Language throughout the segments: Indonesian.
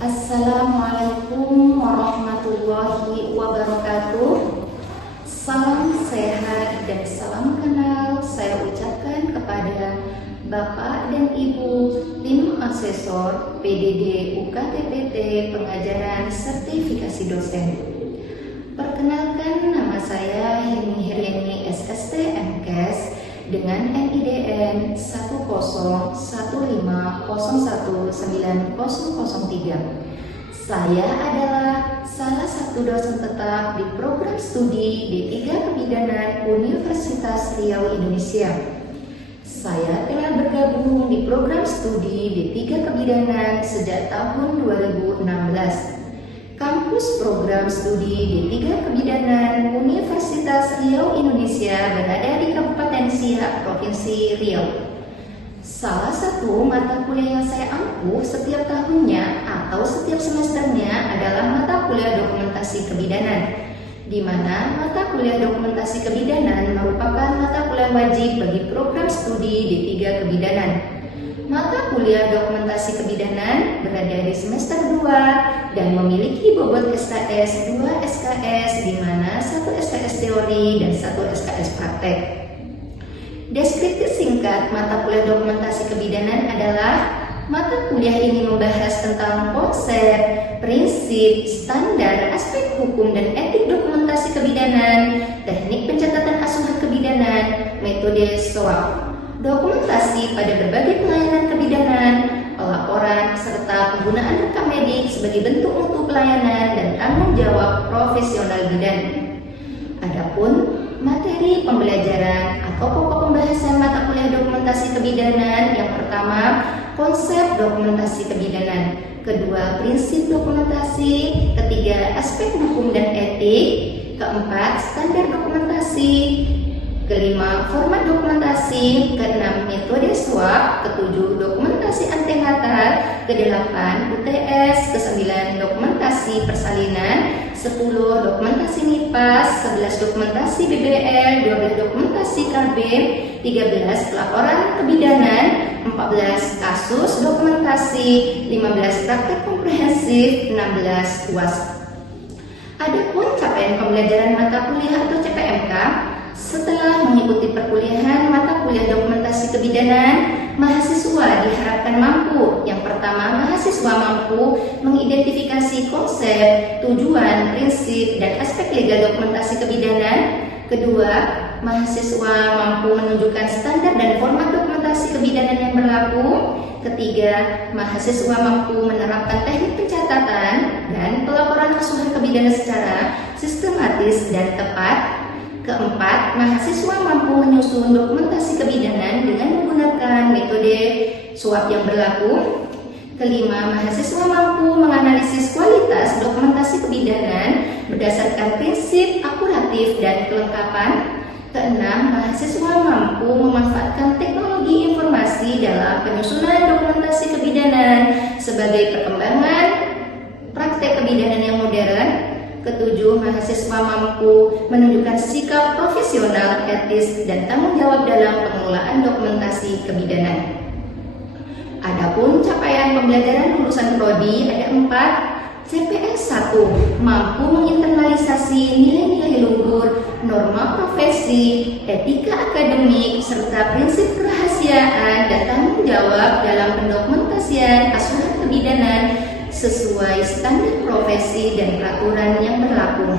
Assalamualaikum warahmatullahi wabarakatuh. Salam sehat dan salam kenal saya ucapkan kepada Bapak dan Ibu tim asesor PDD UKTPT Pengajaran Sertifikasi Dosen. Perkenalkan, nama saya Himi Hiryani SST MKes dengan NIDN 10150190003. Saya adalah salah satu dosen tetap di program studi D3 Kebidanan Universitas Riau Indonesia. Saya telah bergabung di program studi D3 Kebidanan sejak tahun 2016. Kampus program studi D3 Kebidanan Universitas Riau Indonesia berada di Kabupaten Siak, Provinsi Riau. Salah satu mata kuliah yang saya ampuh setiap tahunnya atau setiap semesternya adalah mata kuliah dokumentasi kebidanan, di mana mata kuliah dokumentasi kebidanan merupakan mata kuliah wajib bagi program studi D3 Kebidanan. Mata kuliah dokumentasi kebidanan berada di semester 2 dan memiliki bobot SKS 2 SKS, di mana 1 SKS teori dan 1 SKS praktek. Deskripsi singkat mata kuliah dokumentasi kebidanan adalah mata kuliah ini membahas tentang konsep, prinsip, standar, aspek hukum dan etik dokumentasi kebidanan, teknik pencatatan asuhan kebidanan, metode SWOT, dokumentasi pada berbagai pelayanan kebidanan, pelaporan, serta penggunaan rekam medik sebagai bentuk mutu pelayanan dan tanggung jawab profesional bidan. Adapun materi pembelajaran atau pokok pembahasan mata kuliah dokumentasi kebidanan, yang pertama, konsep dokumentasi kebidanan, kedua, prinsip dokumentasi, ketiga, aspek hukum dan etik, keempat, standar dokumentasi, kelima, format dokumentasi, keenam, metode SWOT, ketujuh, dokumentasi antenatal, kedelapan, UTS, kesembilan, dokumentasi persalinan, 10, dokumentasi NIPAS, 11, dokumentasi BBL, 12, dokumentasi KB, 13, pelaporan kebidanan, 14, kasus dokumentasi, 15, praktek komprehensif, 16, UAS. Adapun capaian pembelajaran mata kuliah atau CPMK, setelah mengikuti perkuliahan mata kuliah dokumentasi kebidanan, mahasiswa diharapkan mampu. Yang pertama, mahasiswa mampu mengidentifikasi konsep, tujuan, prinsip, dan aspek legal dokumentasi kebidanan. Kedua, mahasiswa mampu menunjukkan standar dan format dokumentasi kebidanan yang berlaku. Ketiga, mahasiswa mampu menerapkan teknik pencatatan dan pelaporan asuhan kebidanan secara sistematis dan tepat. Keempat, mahasiswa mampu menyusun dokumentasi kebidanan dengan menggunakan metode SWOT yang berlaku. Kelima, mahasiswa mampu menganalisis kualitas dokumentasi kebidanan berdasarkan prinsip akuratif dan kelengkapan. Keenam, mahasiswa mampu memanfaatkan teknologi informasi dalam penyusunan dokumentasi kebidanan sebagai perkembangan praktek kebidanan yang modern. Ketujuh, mahasiswa mampu menunjukkan sikap profesional, etis, dan tanggung jawab dalam pengelolaan dokumentasi kebidanan. Adapun capaian pembelajaran lulusan prodi ada 4. CPS 1 mampu menginternalisasi nilai-nilai luhur, norma profesi, etika akademik, serta prinsip kerahasiaan dan tanggung jawab dalam pendokumentasian asuhan kebidanan sesuai standar profesi dan peraturan yang berlaku.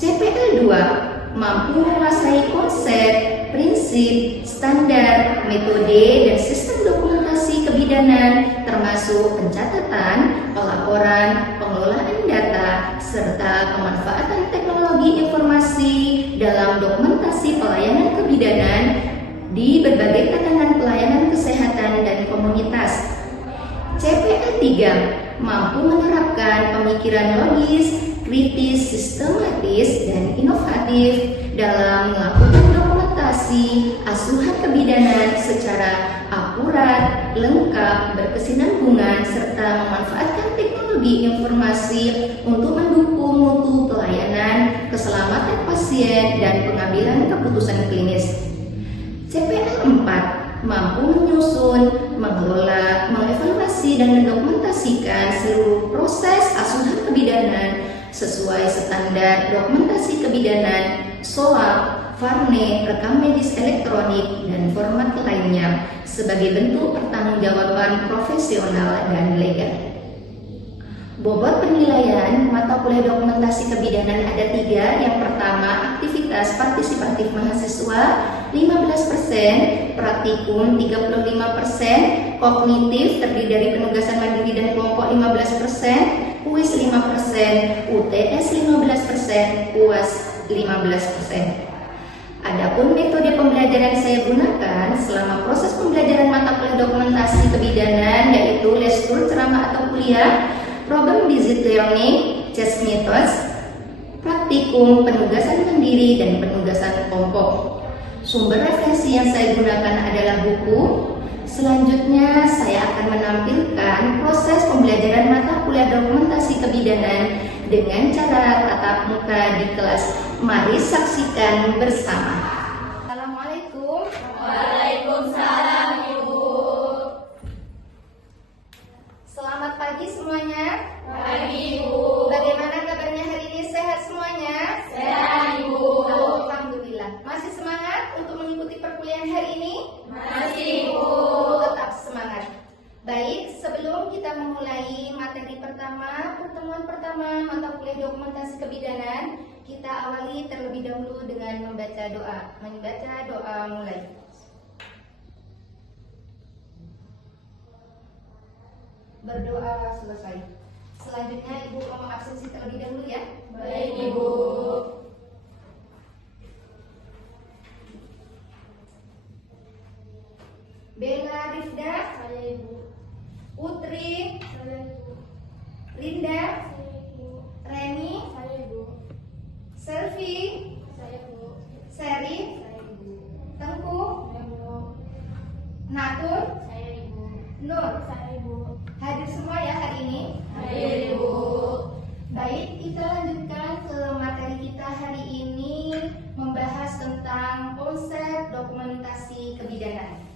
CPL 2 mampu menguasai konsep, prinsip, standar, metode, dan sistem dokumentasi kebidanan, termasuk pencatatan, pelaporan, pengelolaan data, serta pemanfaatan teknologi informasi dalam dokumentasi pelayanan kebidanan di berbagai tatanan pelayanan kesehatan dan komunitas. CPL 3 mampu menerapkan pemikiran logis, kritis, sistematis, dan inovatif dalam melakukan dokumentasi asuhan kebidanan secara akurat, lengkap, berkesinambungan, serta memanfaatkan teknologi informasi untuk mendukung mutu pelayanan, keselamatan pasien, dan pengambilan keputusan klinis. CPL 4 mampu menyusun, mengelola, mengevaluasi, dan mendokumentasikan seluruh proses asuhan kebidanan sesuai standar dokumentasi kebidanan, SOAP, Varne, rekam medis elektronik, dan format lainnya sebagai bentuk pertanggungjawaban profesional dan legal. Bobot penilaian mata kuliah dokumentasi kebidanan ada 3. Yang pertama, aktivitas partisipatif mahasiswa 15%, praktikum 35%, kognitif terdiri dari penugasan mandiri dan kelompok 15%, kuis 5%, UTS 15%, UAS 15%. Adapun metode pembelajaran yang saya gunakan selama proses pembelajaran mata kuliah dokumentasi kebidanan yaitu lestur, ceramah atau kuliah, problem based learning, CHES methods, praktikum, penugasan mandiri, dan penugasan kelompok. Sumber referensi yang saya gunakan adalah buku. Selanjutnya saya akan menampilkan proses pembelajaran mata kuliah dokumentasi kebidanan dengan cara tatap muka di kelas. Mari saksikan bersama. Assalamualaikum. Waalaikumsalam, Ibu. Selamat pagi semuanya. Pagi, Ibu. Bagaimana kabarnya hari ini? Sehat semuanya? Sehat, Ibu. Alhamdulillah. Masih semangat untuk mengikuti perkuliahan hari ini? Masih, Ibu. Tetap semangat. Baik, sebelum kita memulai materi pertama, pertemuan pertama mata kuliah dokumentasi kebidanan, kita awali terlebih dahulu dengan membaca doa. Membaca doa mulai. Berdoa selesai. Selanjutnya Ibu mau absensi terlebih dahulu ya. Baik, Ibu. Bella Rifda, Saya, Ibu. Putri, Saya, Ibu. Linda, Saya, Ibu. Reni, Saya, Ibu. Selvi, Saya, Ibu. Seri, Saya, Ibu. Tengku, Saya, Ibu. Natur, Saya, Ibu. Nur. Saya, Ibu. Hadir semua ya hari ini. Hadir, Ibu. Baik, kita lanjutkan ke materi kita hari ini membahas tentang konsep dokumentasi kebidanan.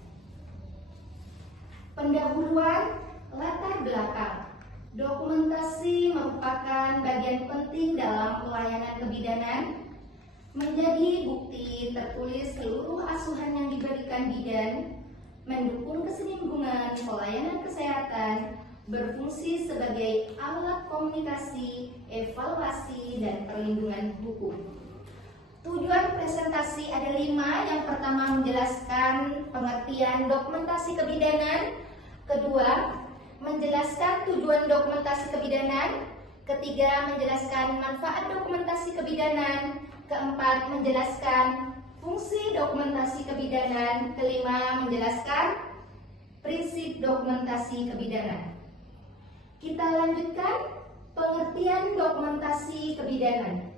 Pendahuluan, latar belakang. Dokumentasi merupakan bagian penting dalam pelayanan kebidanan, menjadi bukti tertulis seluruh asuhan yang diberikan bidan, mendukung kesinambungan pelayanan kesehatan, berfungsi sebagai alat komunikasi, evaluasi, dan perlindungan hukum. Tujuan presentasi ada 5. Yang pertama menjelaskan pengertian dokumentasi kebidanan. Kedua, menjelaskan tujuan dokumentasi kebidanan. Ketiga, menjelaskan manfaat dokumentasi kebidanan. Keempat, menjelaskan fungsi dokumentasi kebidanan. Kelima, menjelaskan prinsip dokumentasi kebidanan. Kita lanjutkan pengertian dokumentasi kebidanan.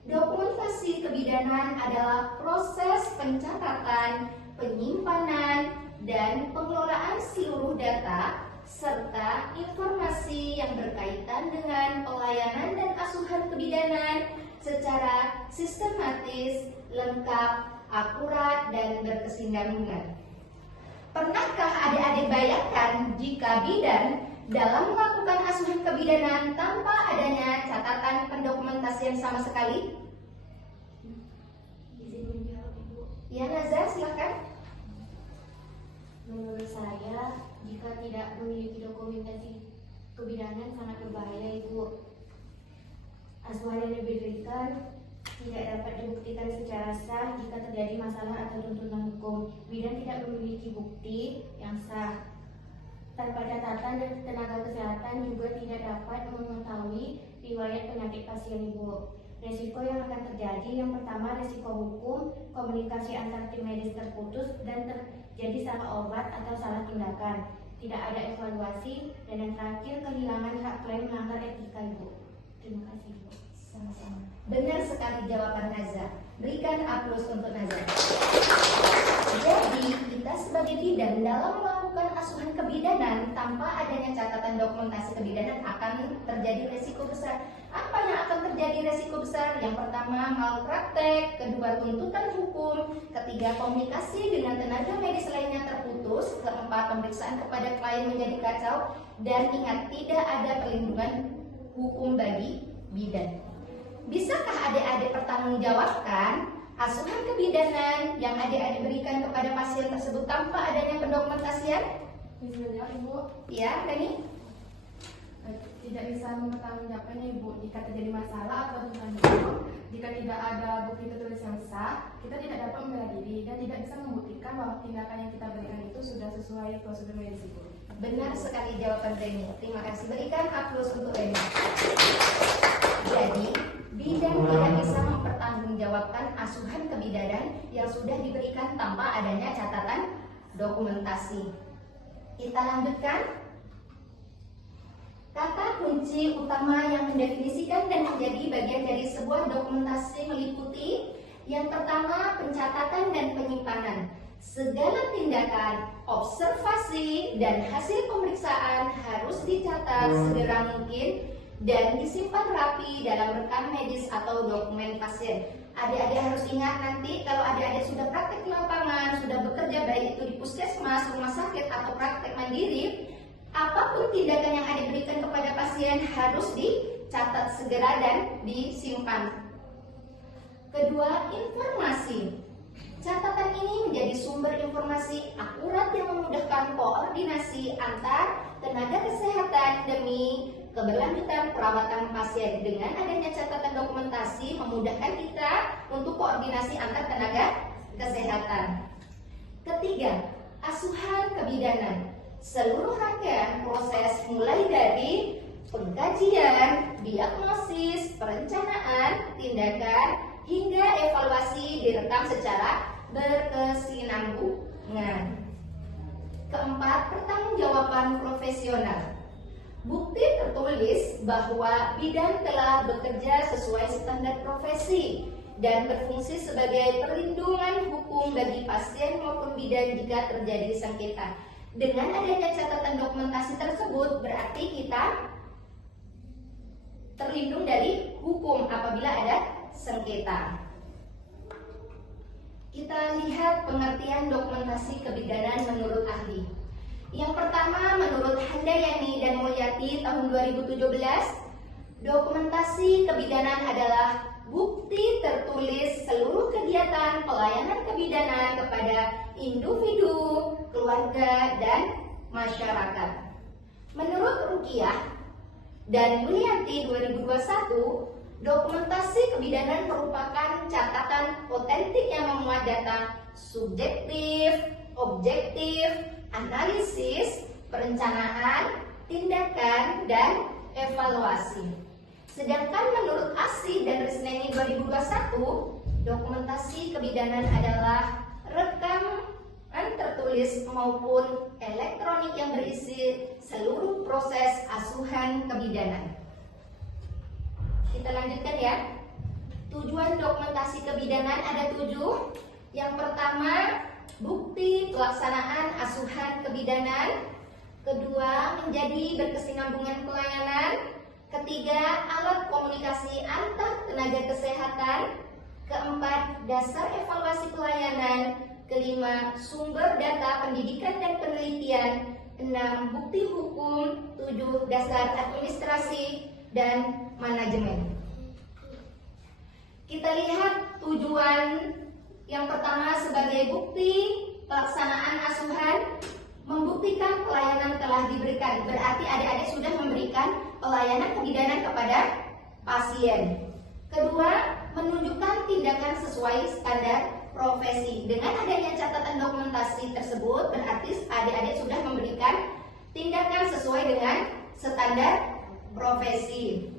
Dokumentasi kebidanan adalah proses pencatatan, penyimpanan, dan pengelolaan seluruh data serta informasi yang berkaitan dengan pelayanan dan asuhan kebidanan secara sistematis, lengkap, akurat, dan berkesinambungan. Pernahkah adik-adik bayangkan jika bidan dalam melakukan asuhan kebidanan tanpa adanya catatan pendokumentasian sama sekali? Izin menjawab, Ibu. Ya, Nazar, silakan. Menurut saya, jika tidak memiliki dokumentasi kebidanan sangat berbahaya, Ibu. Asuhan yang diberikan tidak dapat dibuktikan secara sah jika terjadi masalah atau tuntutan hukum. Bidan tidak memiliki bukti yang sah. Tanpa catatan dan tenaga kesehatan juga tidak dapat mengetahui riwayat penyakit pasien, Ibu. Resiko yang akan terjadi, yang pertama resiko hukum, komunikasi antar tim medis terputus dan terjadi salah obat atau salah tindakan. Tidak ada evaluasi, dan yang terakhir kehilangan hak klaim melanggar etika, Ibu. Terima kasih, Ibu. Sama-sama. Benar sekali jawaban Nazar. Berikan aplaus untuk Nazar. Jadi, kita sebagai bidan dalam melakukan melakukan asuhan kebidanan tanpa adanya catatan dokumentasi kebidanan akan terjadi resiko besar. Apa yang akan terjadi resiko besar? Yang pertama, malpraktek, kedua, tuntutan hukum, ketiga, komunikasi dengan tenaga medis lainnya terputus, keempat, pemeriksaan kepada klien menjadi kacau, dan ingat, tidak ada perlindungan hukum bagi bidan. Bisakah adik-adik pertanggungjawabkan asuhan kebidanan yang adik-adik berikan kepada pasien tersebut tanpa adanya pendokumentasian? Misalnya Ibu, Ya, Dani? tidak bisa mempertanggungjawabkannya Ibu jika terjadi masalah atau tentang hukum. Jika tidak ada bukti tertulis yang sah, kita tidak dapat membela diri dan tidak bisa membuktikan bahwa tindakan yang kita berikan itu sudah sesuai prosedur medis Ibu. Benar sekali jawaban Dani. Terima kasih. Berikan aplaus untuk Dani. Jadi, bidan tidak bisa mempertanggungjawabkan asuhan kebidanan yang sudah diberikan tanpa adanya catatan dokumentasi. Kita lanjutkan. Kata kunci utama yang mendefinisikan dan menjadi bagian dari sebuah dokumentasi meliputi yang pertama, pencatatan dan penyimpanan. Segala tindakan, observasi, dan hasil pemeriksaan harus dicatat segera mungkin dan disimpan rapi dalam rekam medis atau dokumen pasien. Adik-adik harus ingat nanti kalau adik-adik sudah praktek di lapangan, sudah bekerja baik itu di puskesmas, rumah sakit, atau praktek mandiri, apapun tindakan yang adik berikan kepada pasien harus dicatat segera dan disimpan. Kedua, informasi. Catatan ini menjadi sumber informasi akurat yang memudahkan koordinasi antar tenaga kesehatan demi keberlanjutan perawatan pasien. Dengan adanya catatan dokumentasi memudahkan kita untuk koordinasi antar tenaga kesehatan. Ketiga, asuhan kebidanan. Seluruh rangkaian proses mulai dari pengkajian, diagnosis, perencanaan, tindakan, hingga evaluasi direkam secara berkesinambungan. Keempat, pertanggungjawaban profesional. Bukti tertulis bahwa bidan telah bekerja sesuai standar profesi dan berfungsi sebagai perlindungan hukum bagi pasien maupun bidan jika terjadi sengketa. Dengan adanya catatan dokumentasi tersebut berarti kita terlindung dari hukum apabila ada sengketa. Kita lihat pengertian dokumentasi kebidanan menurut ahli. Yang pertama, menurut Handayani dan Mulyati tahun 2017, dokumentasi kebidanan adalah bukti tertulis seluruh kegiatan pelayanan kebidanan kepada individu, keluarga, dan masyarakat. Menurut Rukiah dan Mulyati 2021, dokumentasi kebidanan merupakan catatan otentik yang memuat data subjektif, objektif, analisis, perencanaan, tindakan, dan evaluasi. Sedangkan menurut ASI dan Risneni 2021, dokumentasi kebidanan adalah rekaman tertulis maupun elektronik yang berisi seluruh proses asuhan kebidanan. Kita lanjutkan ya. Tujuan dokumentasi kebidanan ada 7. Yang pertama, bukti pelaksanaan asuhan kebidanan. Kedua, menjadi berkesinambungan pelayanan. Ketiga, alat komunikasi antar tenaga kesehatan. Keempat, dasar evaluasi pelayanan. Kelima, sumber data pendidikan dan penelitian. 6, bukti hukum. 7, dasar administrasi dan manajemen. Kita lihat tujuan yang pertama sebagai bukti pelaksanaan asuhan, membuktikan pelayanan telah diberikan. Berarti adik-adik sudah memberikan pelayanan kebidanan kepada pasien. Kedua, menunjukkan tindakan sesuai standar profesi. Dengan adanya catatan dokumentasi tersebut, berarti adik-adik sudah memberikan tindakan sesuai dengan standar profesi.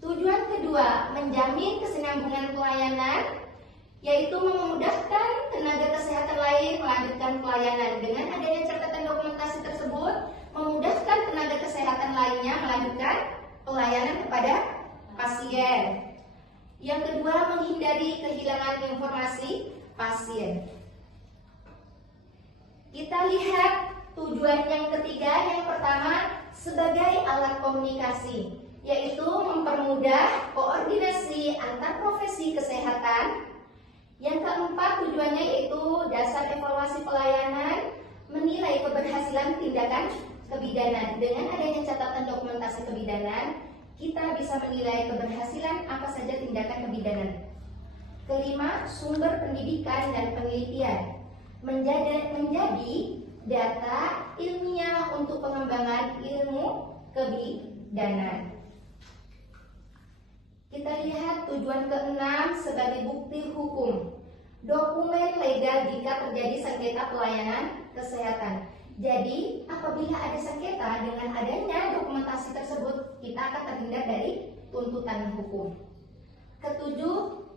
Tujuan kedua, menjamin kesinambungan pelayanan, yaitu memudahkan tenaga kesehatan lain melanjutkan pelayanan. Dengan adanya catatan dokumentasi tersebut, memudahkan tenaga kesehatan lainnya melanjutkan pelayanan kepada pasien. Yang kedua, menghindari kehilangan informasi pasien. Kita lihat tujuan yang ketiga, yang pertama sebagai alat komunikasi, yaitu mempermudah koordinasi antar profesi kesehatan. Yang keempat, tujuannya yaitu dasar evaluasi pelayanan, menilai keberhasilan tindakan kebidanan. Dengan adanya catatan dokumentasi kebidanan, kita bisa menilai keberhasilan apa saja tindakan kebidanan. Kelima, sumber pendidikan dan penelitian menjadi data ilmiah untuk pengembangan ilmu kebidanan. Kita lihat tujuan keenam sebagai bukti hukum. Dokumen legal jika terjadi sengketa pelayanan kesehatan. Jadi, apabila ada sengketa, dengan adanya dokumentasi tersebut, kita akan terhindar dari tuntutan hukum. Ketujuh,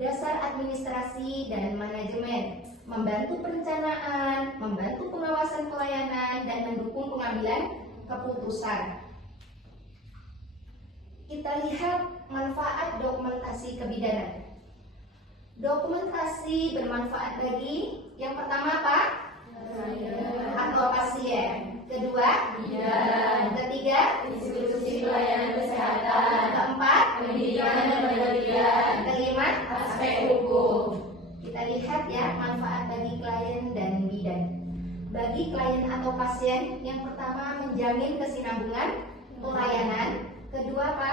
dasar administrasi dan manajemen, membantu perencanaan, membantu pengawasan pelayanan, dan mendukung pengambilan keputusan. Kita lihat manfaat dokumentasi kebidanan. Dokumentasi bermanfaat bagi yang pertama apa? Atau pasien. Kedua, ketiga, institusi pelayanan kesehatan. keempat, Pendidikan dan penelitian. kelima, Aspek hukum. kita lihat ya manfaat bagi klien dan bidan. Bagi klien atau pasien, yang pertama menjamin kesinambungan pelayanan. Kedua apa?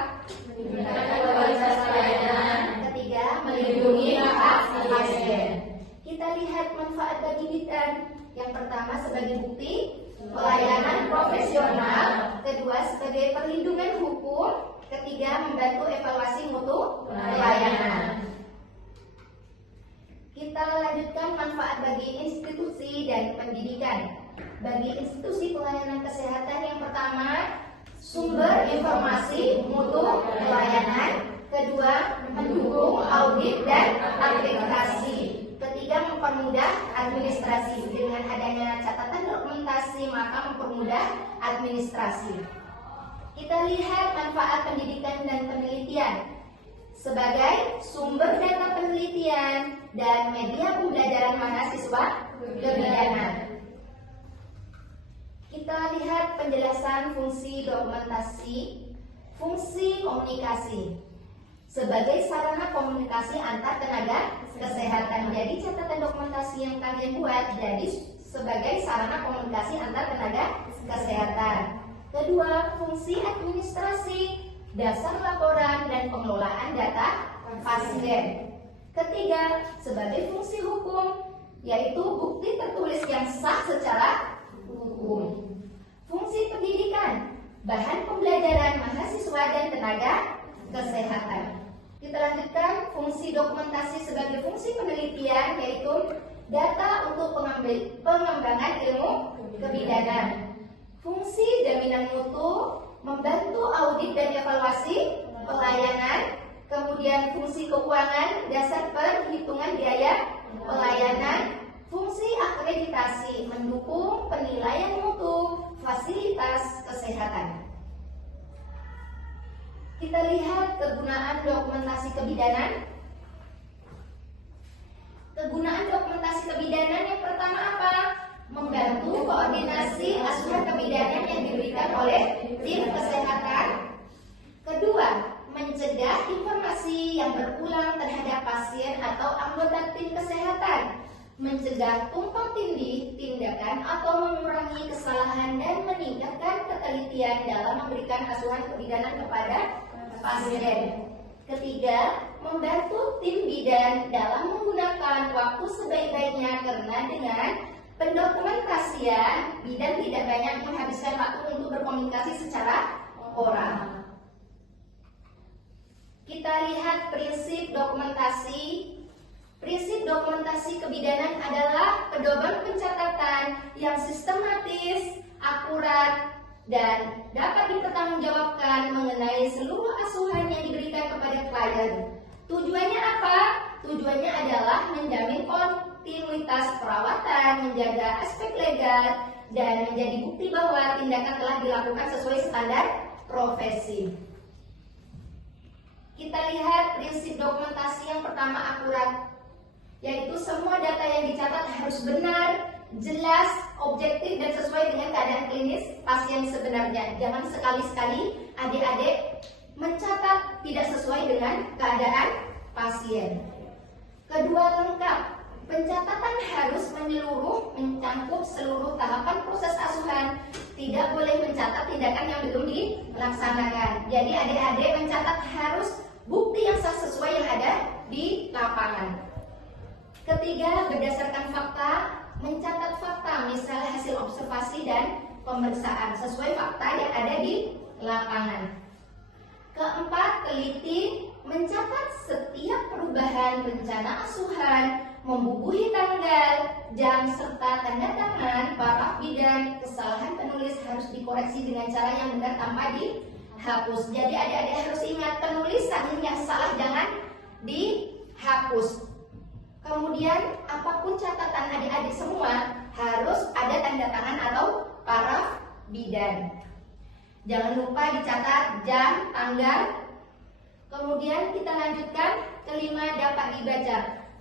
Meningkatkan kualitas pelayanan. Ketiga, Melindungi hak pasien. Kita lihat manfaat bagi bidan. Yang pertama sebagai bukti pelayanan profesional. Kedua sebagai perlindungan hukum. Ketiga membantu evaluasi mutu pelayanan. Kita lanjutkan manfaat bagi institusi dan pendidikan. Bagi institusi pelayanan kesehatan, yang pertama sumber informasi mutu pelayanan. Kedua, mendukung audit dan akreditasi. Ketiga, mempermudah administrasi. Dengan adanya catatan dokumentasi, maka mempermudah administrasi. Kita lihat manfaat pendidikan dan penelitian. Sebagai sumber data penelitian dan media pembelajaran mahasiswa kebidanan. Kita lihat penjelasan fungsi dokumentasi, fungsi komunikasi. Sebagai sarana komunikasi antar tenaga kesehatan. Jadi catatan dokumentasi yang kalian buat jadi sebagai sarana komunikasi antar tenaga kesehatan. Kedua, fungsi administrasi, dasar laporan dan pengelolaan data pasien. Ketiga, sebagai fungsi hukum, yaitu bukti tertulis yang sah secara hukum. Fungsi pendidikan, bahan pembelajaran mahasiswa dan tenaga kesehatan. Kita lanjutkan fungsi dokumentasi sebagai fungsi penelitian, yaitu data untuk pengembangan ilmu kebidanan. Fungsi jaminan mutu, membantu audit dan evaluasi pelayanan. Kemudian fungsi keuangan, dasar perhitungan biaya pelayanan. Fungsi akreditasi, mendukung penilaian mutu fasilitas kesehatan. Kita lihat kegunaan dokumentasi kebidanan. Kegunaan dokumentasi kebidanan yang pertama apa? Membantu koordinasi asuhan kebidanan yang diberikan oleh tim kesehatan. Kedua, mencegah informasi yang berulang terhadap pasien atau anggota tim kesehatan. Mencegah tumpang tindih tindakan atau mengurangi kesalahan dan meningkatkan ketelitian dalam memberikan asuhan kebidanan kepada pasien. Ketiga, membantu tim bidan dalam menggunakan waktu sebaik-baiknya karena dengan pendokumentasian bidan tidak banyak menghabiskan waktu untuk berkomunikasi secara oral. Kita lihat prinsip dokumentasi. Prinsip dokumentasi kebidanan adalah pedoman pencatatan yang sistematis, akurat, dan dapat dipertanggungjawabkan mengenai seluruh asuhan yang diberikan kepada klien. Tujuannya apa? Tujuannya adalah menjamin kontinuitas perawatan, menjaga aspek legal, dan menjadi bukti bahwa tindakan telah dilakukan sesuai standar profesi. Kita lihat prinsip dokumentasi yang pertama akurat, yaitu semua data yang dicatat harus benar, jelas, objektif, dan sesuai dengan keadaan klinis pasien sebenarnya. Jangan sekali-sekali adik-adik mencatat tidak sesuai dengan keadaan pasien. Kedua, lengkap. Pencatatan harus menyeluruh, mencakup seluruh tahapan proses asuhan. Tidak boleh mencatat tindakan yang belum dilaksanakan. Jadi adik-adik mencatat harus bukti yang sah sesuai yang ada di lapangan. Ketiga, berdasarkan fakta, mencatat fakta, misalnya hasil observasi dan pemeriksaan sesuai fakta yang ada di lapangan. Keempat, teliti, mencatat setiap perubahan rencana asuhan, membubuhi tanggal, jam, serta tanda tangan para bidan. Kesalahan penulis harus dikoreksi dengan cara yang benar tanpa dihapus. Jadi adik-adik harus ingat, penulisan yang salah jangan dihapus. Kemudian apapun catatan adik-adik semua harus ada tanda tangan atau para bidan. Jangan lupa dicatat jam, tanggal. Kemudian kita lanjutkan, kelima, dapat dibaca.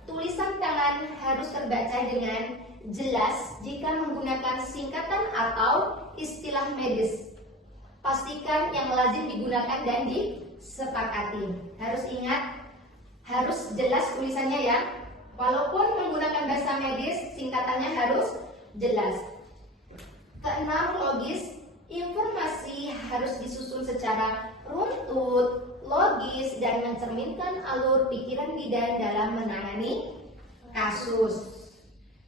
Tulisan tangan harus terbaca dengan jelas jika menggunakan singkatan atau istilah medis. Pastikan yang lazim digunakan dan disepakati. Harus ingat, harus jelas tulisannya ya. Walaupun menggunakan bahasa medis, singkatannya harus jelas. Keenam, logis. Informasi harus disusun secara runtut, logis, dan mencerminkan alur pikiran bidan dalam menangani kasus.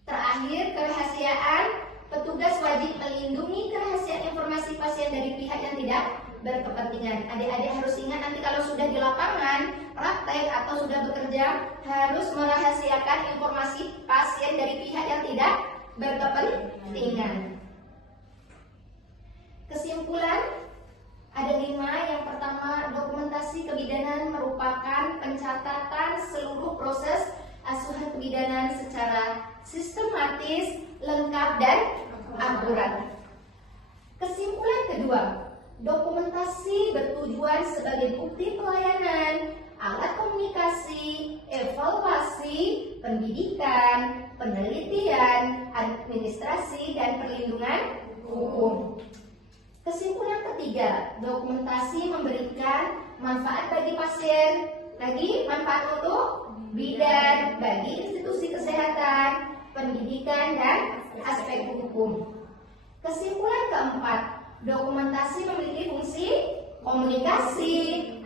Terakhir, kerahasiaan. Petugas wajib melindungi kerahasiaan informasi pasien dari pihak yang tidak berkepentingan. Adik-adik harus ingat, nanti kalau sudah di lapangan, praktek atau sudah bekerja, harus merahasiakan informasi pasien dari pihak yang tidak berkepentingan. Kesimpulan, ada 5. Yang pertama, dokumentasi kebidanan merupakan pencatatan seluruh proses asuhan kebidanan secara sistematis, lengkap, dan akurat. Kesimpulan kedua, dokumentasi bertujuan sebagai bukti pelayanan, alat komunikasi, evaluasi, pendidikan, penelitian, administrasi, dan perlindungan hukum. Kesimpulan ketiga, dokumentasi memberikan manfaat bagi pasien, lagi manfaat untuk bidan, bagi institusi kesehatan, pendidikan, dan aspek hukum. Kesimpulan keempat, dokumentasi memiliki fungsi komunikasi,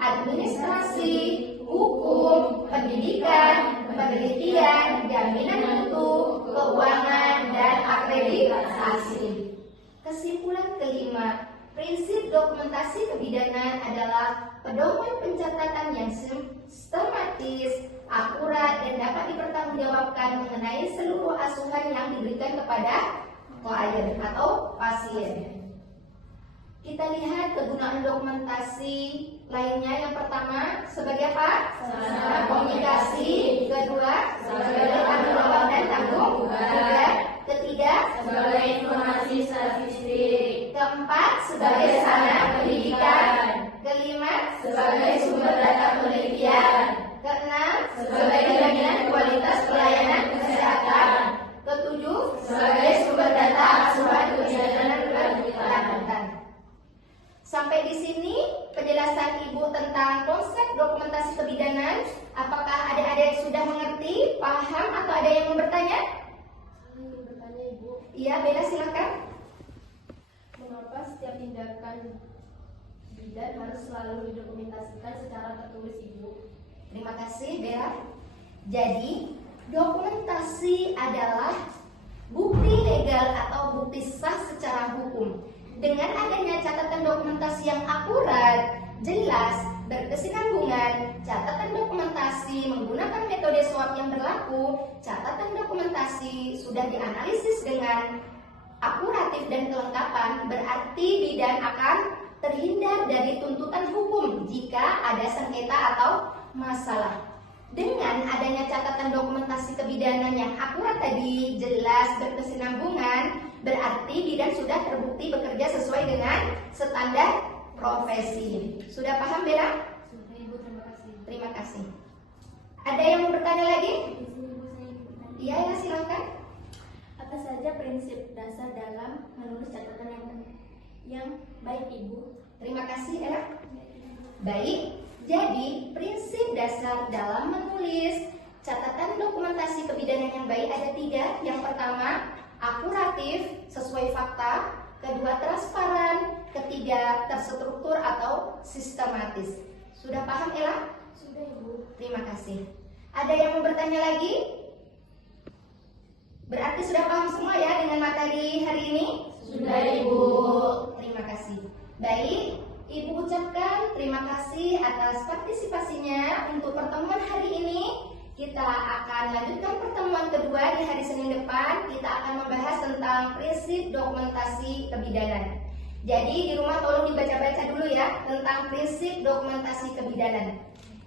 administrasi, hukum, pendidikan, penelitian, jaminan mutu, keuangan, dan akreditasi. Kesimpulan kelima, prinsip dokumentasi kebidanan adalah pedoman pencatatan yang sistematis, akurat, dan dapat dipertanggungjawabkan mengenai seluruh asuhan yang diberikan kepada klien atau pasien. Kita lihat kegunaan dokumentasi lainnya. Yang pertama, sebagai apa? Sarana komunikasi. Kedua, sebagai tanggung jawab dan tanggung jawab. Ketiga, sebagai informasi statistik. Keempat, sebagai sarana pendidikan. Kelima, Sebagai sumber data penelitian. keenam, Sebagai jaminan kualitas pelayanan kesehatan. ketujuh, Sebagai sumber data asuhan kebidanan berkelanjutan. Sampai di sini penjelasan Ibu tentang konsep dokumentasi kebidanan. Apakah adik-adik sudah mengerti, paham, atau ada yang mau bertanya? Bertanya Ibu, Iya, Bella silakan. mengapa setiap tindakan bidan harus selalu didokumentasikan secara tertulis Ibu? Terima kasih, Bella. Jadi, dokumentasi adalah bukti legal atau bukti sah secara hukum. Dengan adanya catatan dokumentasi yang akurat, jelas, berkesinambungan, catatan dokumentasi menggunakan metode SWOT yang berlaku, catatan dokumentasi sudah dianalisis dengan akuratif dan kelengkapan, berarti bidan akan terhindar dari tuntutan hukum jika ada sengketa atau masalah. Dengan adanya catatan dokumentasi kebidanan yang akurat tadi, jelas, berkesinambungan, berarti bidan sudah terbukti bekerja sesuai dengan standar profesi. Sudah paham, Bella? Sudah Ibu, terima kasih. Terima kasih. Ada yang mau bertanya lagi? Di sini Ibu, saya ingin bertanya. Iya, ya, silakan. Apa saja dasar dalam menulis catatan yang baik, Ibu. Terima kasih, Ella. Baik, jadi prinsip dasar dalam menulis catatan dokumentasi kebidanan yang baik ada 3. Yang pertama, akuratif, sesuai fakta. Kedua, transparan. Ketiga, terstruktur atau sistematis. Sudah paham, Ella? Sudah, Ibu. Terima kasih. Ada yang mau bertanya lagi? Berarti sudah paham semua ya dengan materi hari ini? Sudah, Ibu. Terima kasih. Baik, Ibu ucapkan terima kasih atas partisipasinya untuk pertemuan hari ini. Kita akan lanjutkan pertemuan kedua di hari Senin depan. Kita akan membahas tentang prinsip dokumentasi kebidanan. Jadi di rumah tolong dibaca-baca dulu ya tentang prinsip dokumentasi kebidanan.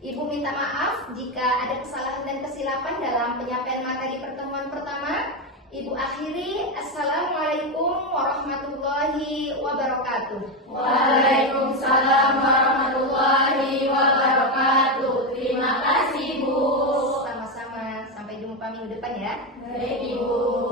Ibu minta maaf jika ada kesalahan dan kesilapan dalam penyampaian materi pertemuan pertama. Ibu akhiri, Assalamualaikum warahmatullahi wabarakatuh. Waalaikumsalam warahmatullahi wabarakatuh. Terima kasih, Bu. Sama-sama, sampai jumpa minggu depan ya. Baik, Ibu.